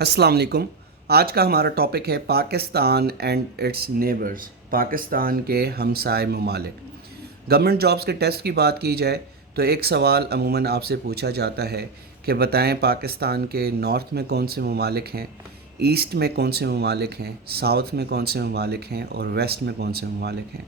السلام علیکم. آج کا ہمارا ٹاپک ہے Pakistan and its neighbours. Pakistan کے ہمسائے ممالک. گورنمنٹ جابس کے ٹیسٹ کی بات کی جائے تو ایک سوال عموماً آپ سے پوچھا جاتا ہے کہ بتائیں پاکستان کے نارتھ میں کون سے ممالک ہیں، ایسٹ میں کون سے ممالک ہیں، ساؤتھ میں کون سے ممالک ہیں اور ویسٹ میں کون سے ممالک ہیں.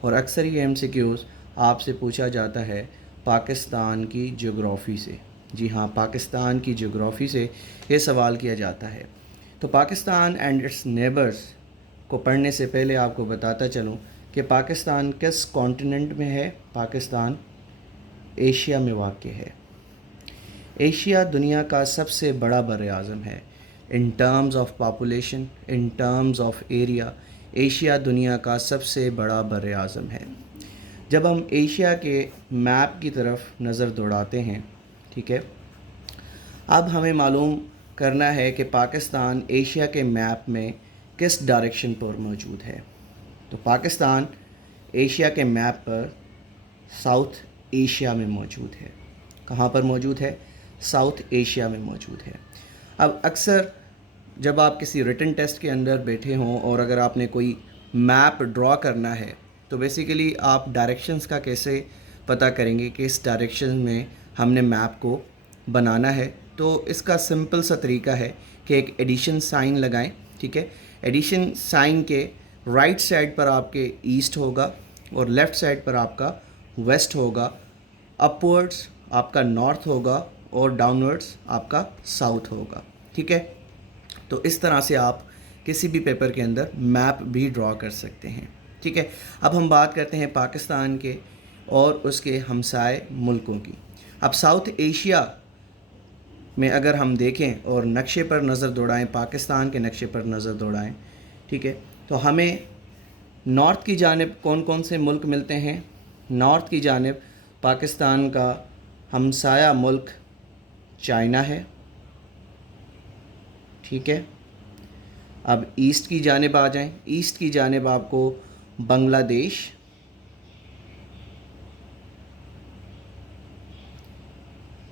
اور اکثر یہ MCQs آپ سے پوچھا جاتا ہے پاکستان کی جغرافی سے. جی ہاں، پاکستان کی جغرافی سے یہ سوال کیا جاتا ہے. تو پاکستان اینڈ اٹس نیبرز کو پڑھنے سے پہلے آپ کو بتاتا چلوں کہ پاکستان کس کانٹیننٹ میں ہے. پاکستان ایشیا میں واقع ہے. ایشیا دنیا کا سب سے بڑا بر اعظم ہے. In terms of population, in terms of area, Asia دنیا کا سب سے بڑا بر اعظم ہے. جب ہم ایشیا کے میپ کی طرف نظر دوڑاتے ہیں، ٹھیک ہے، اب ہمیں معلوم کرنا ہے کہ پاکستان ایشیا کے میپ میں کس ڈائریکشن پر موجود ہے. تو پاکستان ایشیا کے میپ پر ساؤتھ ایشیا میں موجود ہے. کہاں پر موجود ہے؟ ساؤتھ ایشیا میں موجود ہے. اب اکثر جب آپ کسی ریٹن ٹیسٹ کے اندر بیٹھے ہوں اور اگر آپ نے کوئی میپ ڈرا کرنا ہے تو بیسیکلی آپ ڈائریکشنز کا کیسے پتہ کریں گے کہ اس ڈائریکشن میں ہم نے میپ کو بنانا ہے. تو اس کا سمپل سا طریقہ ہے کہ ایک ایڈیشن سائن لگائیں. ٹھیک ہے، ایڈیشن سائن کے رائٹ سائڈ پر آپ کے ایسٹ ہوگا اور لیفٹ سائڈ پر آپ کا ویسٹ ہوگا. اپورڈس آپ کا نارتھ ہوگا اور ڈاؤنورڈس آپ کا ساؤتھ ہوگا. ٹھیک ہے، تو اس طرح سے آپ کسی بھی پیپر کے اندر میپ بھی ڈرا کر سکتے ہیں. ٹھیک ہے، اب ہم بات کرتے ہیں پاکستان کے اور اس کے ہمسائے ملکوں کی. اب ساؤتھ ایشیا میں اگر ہم دیکھیں اور نقشے پر نظر دوڑائیں، پاکستان کے نقشے پر نظر دوڑائیں، ٹھیک ہے، تو ہمیں نارتھ کی جانب کون کون سے ملک ملتے ہیں. نارتھ کی جانب پاکستان کا ہمسایہ ملک چائنا ہے. ٹھیک ہے، اب ایسٹ کی جانب آ جائیں. ایسٹ کی جانب آپ کو بنگلہ دیش،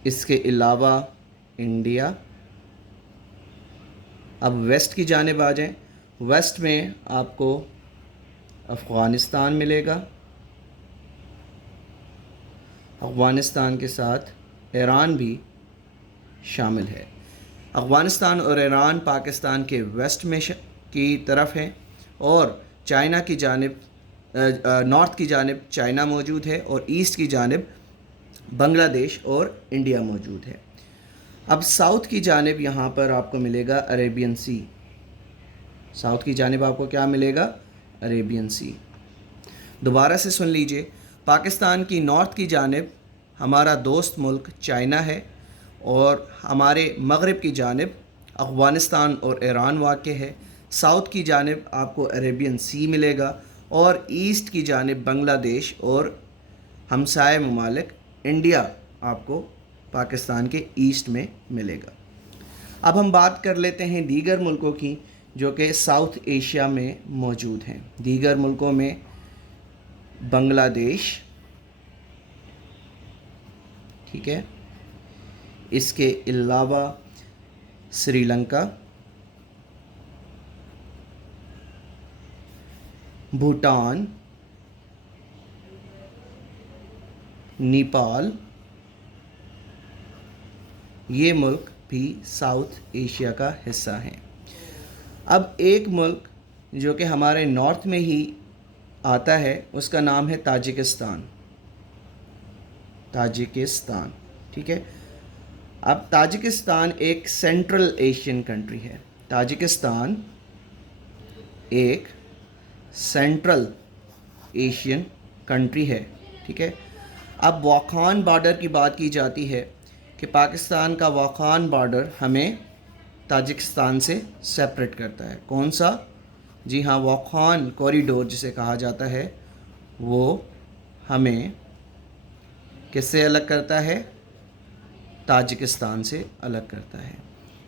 اس کے علاوہ انڈیا. اب ویسٹ کی جانب آ جائیں. ویسٹ میں آپ کو افغانستان ملے گا. افغانستان کے ساتھ ایران بھی شامل ہے. افغانستان اور ایران پاکستان کے ویسٹ میں کی طرف ہیں اور چائنا کی جانب نارتھ کی جانب چائنا موجود ہے اور ایسٹ کی جانب بنگلہ دیش اور انڈیا موجود ہے. اب ساؤتھ کی جانب یہاں پر آپ کو ملے گا عربین سی. ساؤتھ کی جانب آپ کو کیا ملے گا؟ عربین سی. دوبارہ سے سن لیجئے، پاکستان کی نارتھ کی جانب ہمارا دوست ملک چائنا ہے اور ہمارے مغرب کی جانب افغانستان اور ایران واقع ہے. ساؤتھ کی جانب آپ کو عربین سی ملے گا اور ایسٹ کی جانب بنگلہ دیش اور ہمسائے ممالک انڈیا آپ کو پاکستان کے ایسٹ میں ملے گا. اب ہم بات کر لیتے ہیں دیگر ملکوں کی جو کہ ساؤتھ ایشیا میں موجود ہیں. دیگر ملکوں میں بنگلہ دیش، ٹھیک ہے، اس کے علاوہ سری لنکا، بھوٹان، نیپال، یہ ملک بھی ساؤتھ ایشیا کا حصہ ہیں. اب ایک ملک جو کہ ہمارے نارتھ میں ہی آتا ہے اس کا نام ہے تاجکستان. تاجکستان، ٹھیک ہے. اب تاجکستان ایک سینٹرل ایشین کنٹری ہے. تاجکستان ایک سینٹرل ایشین کنٹری ہے. ٹھیک ہے. اب واخان بارڈر کی بات کی جاتی ہے کہ پاکستان کا واخان بارڈر ہمیں تاجکستان سے سیپریٹ کرتا ہے. کون سا؟ جی ہاں، واخان کوریڈور جسے کہا جاتا ہے وہ ہمیں کس سے الگ کرتا ہے؟ تاجکستان سے الگ کرتا ہے.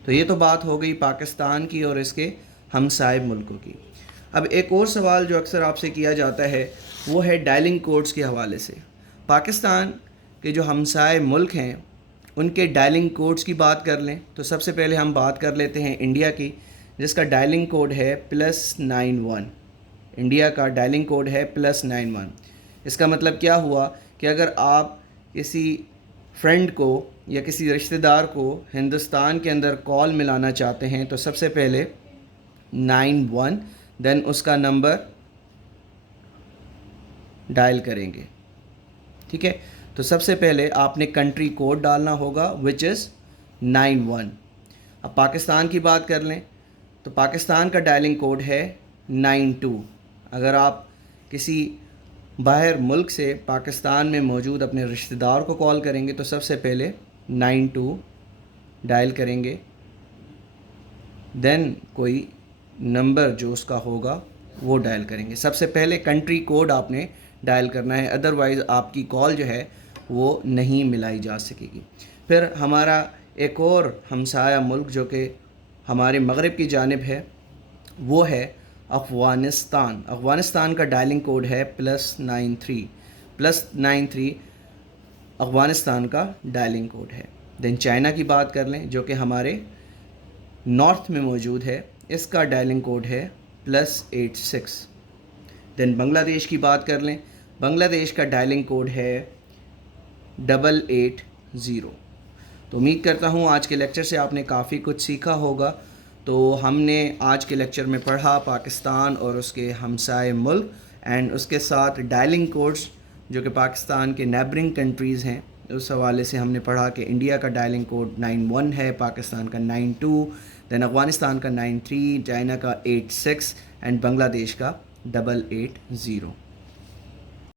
تو یہ تو بات ہو گئی پاکستان کی اور اس کے ہمسائے ملکوں کی. اب ایک اور سوال جو اکثر آپ سے کیا جاتا ہے وہ ہے ڈائلنگ کوڈز کے حوالے سے. پاکستان کے جو ہمسائے ملک ہیں ان کے ڈائلنگ کوڈز کی بات کر لیں تو سب سے پہلے ہم بات کر لیتے ہیں انڈیا کی، جس کا ڈائلنگ کوڈ ہے +91۔ انڈیا کا ڈائلنگ کوڈ ہے +91۔ اس کا مطلب کیا ہوا کہ اگر آپ کسی فرینڈ کو یا کسی رشتہ دار کو ہندوستان کے اندر کال ملانا چاہتے ہیں تو سب سے پہلے 91 دین اس کا نمبر ڈائل کریں گے، ٹھیک ہے؟ تو سب سے پہلے آپ نے کنٹری کوڈ ڈالنا ہوگا وچ از 91۔ اب پاکستان کی بات کر لیں تو پاکستان کا ڈائلنگ کوڈ ہے 92۔ اگر آپ کسی باہر ملک سے پاکستان میں موجود اپنے رشتہ دار کو کال کریں گے تو سب سے پہلے 92 ڈائل کریں گے، دین کوئی نمبر جو اس کا ہوگا وہ ڈائل کریں گے۔ سب سے پہلے کنٹری کوڈ آپ نے ڈائل کرنا ہے، ادروائز آپ کی کال جو ہے وہ نہیں ملائی جا سکے گی۔ پھر ہمارا ایک اور ہمسایہ ملک جو کہ ہمارے مغرب کی جانب ہے وہ ہے افغانستان۔ افغانستان کا ڈائلنگ کوڈ ہے +93 افغانستان کا ڈائلنگ کوڈ ہے۔ دین چائنا کی بات کر لیں جو کہ ہمارے نارتھ میں موجود ہے، اس کا ڈائلنگ کوڈ ہے +86۔ دین بنگلہ دیش کی بات کر لیں، بنگلہ دیش کا ڈائلنگ کوڈ ہے 880۔ تو امید کرتا ہوں آج کے لیکچر سے آپ نے کافی کچھ سیکھا ہوگا۔ تو ہم نے آج کے لیکچر میں پڑھا پاکستان اور اس کے ہمسائے ملک اینڈ اس کے ساتھ ڈائلنگ کوڈز جو کہ پاکستان کے نیبرنگ کنٹریز ہیں، اس حوالے سے ہم نے پڑھا کہ انڈیا کا ڈائلنگ کوڈ 91 ہے، پاکستان کا 92، دین افغانستان کا 93، چائنا کا 86 اینڈ بنگلہ دیش کا 880۔